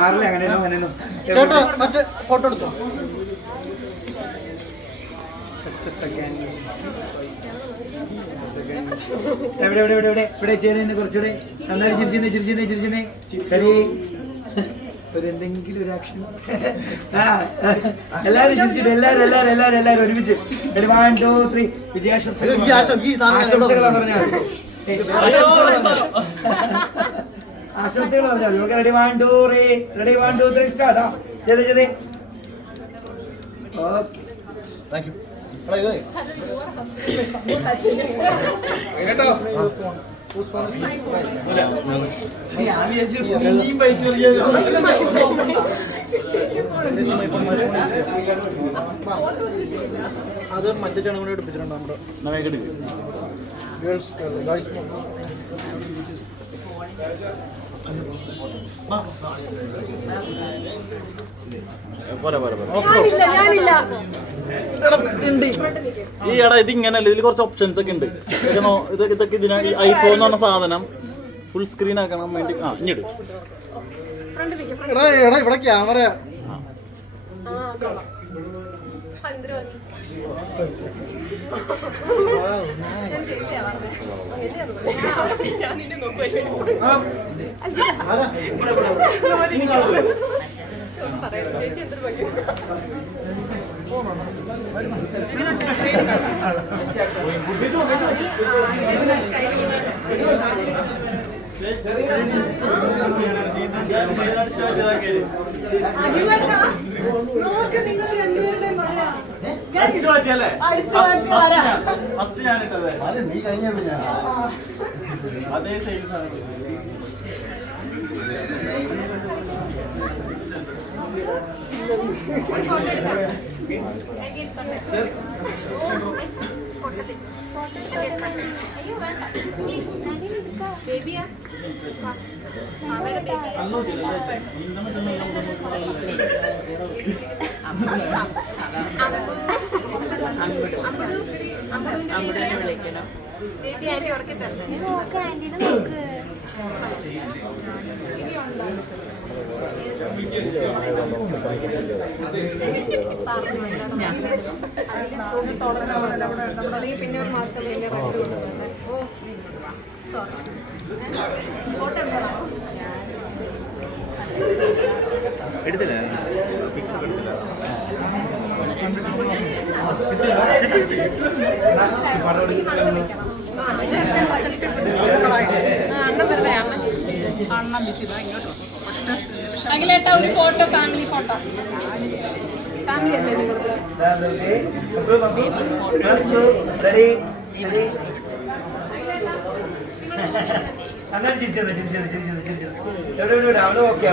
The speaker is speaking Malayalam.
ചേട്ടാ മറ്റേ ഫോട്ടോ എടുത്തോ. എവിടെ എവിടെ എവിടെ എവിടെ ഇവിടെ ചെയ്യുന്നതിന് കുറച്ചുകൂടെ നന്നായിട്ട് ചിരിച്ചിരുന്നേ കടി ഒരു എന്തെങ്കിലും ഒരു ആക്ഷൻ. എല്ലാരും ചിരിച്ചിട്ട് എല്ലാരും ഒരുമിച്ച് 1 2 3 വിജയാശംസകൾ പറഞ്ഞാൽ ആശംസകൾ പറഞ്ഞാൽ നമുക്ക് റെഡി 1 2 3 സ്റ്റാർട്ട്. ചെയ്തേ ഓക്കെ. Thank you. അത് മറ്റേ ചണകൂടെ എടുപ്പിച്ചിട്ടുണ്ട് നമ്മുടെ ഗേൾസ് ഗൈസ്. ഈ എടാ ഇത് ഇങ്ങനല്ല, ഇതിൽ കുറച്ച് ഓപ്ഷൻസ് ഒക്കെ ഉണ്ട്. ഇതൊക്കെ ഇതിന് ഐഫോൺ എന്ന് പറഞ്ഞ സാധനം ഫുൾ സ്ക്രീൻ ആക്കണം വേണ്ടി ഇങ്ങോട്ട് എടാ ഇവിടെ ക്യാമറ നീ കഴിഞ്ഞ അതേ സെയിം സാധനം. പിന്നെ ഒരു മാസം എടുത്തില്ല പിക്സ് ഒക്കെ എടുത്തില്ല. അഖിലേട്ടാ ഒരു ഫോട്ടോ, ഫാമിലി ഫോട്ടോ. ഫാമിലി അങ്ങനെ ചിരിച്ചത് എവിടെ അവിടെ ഓക്കെ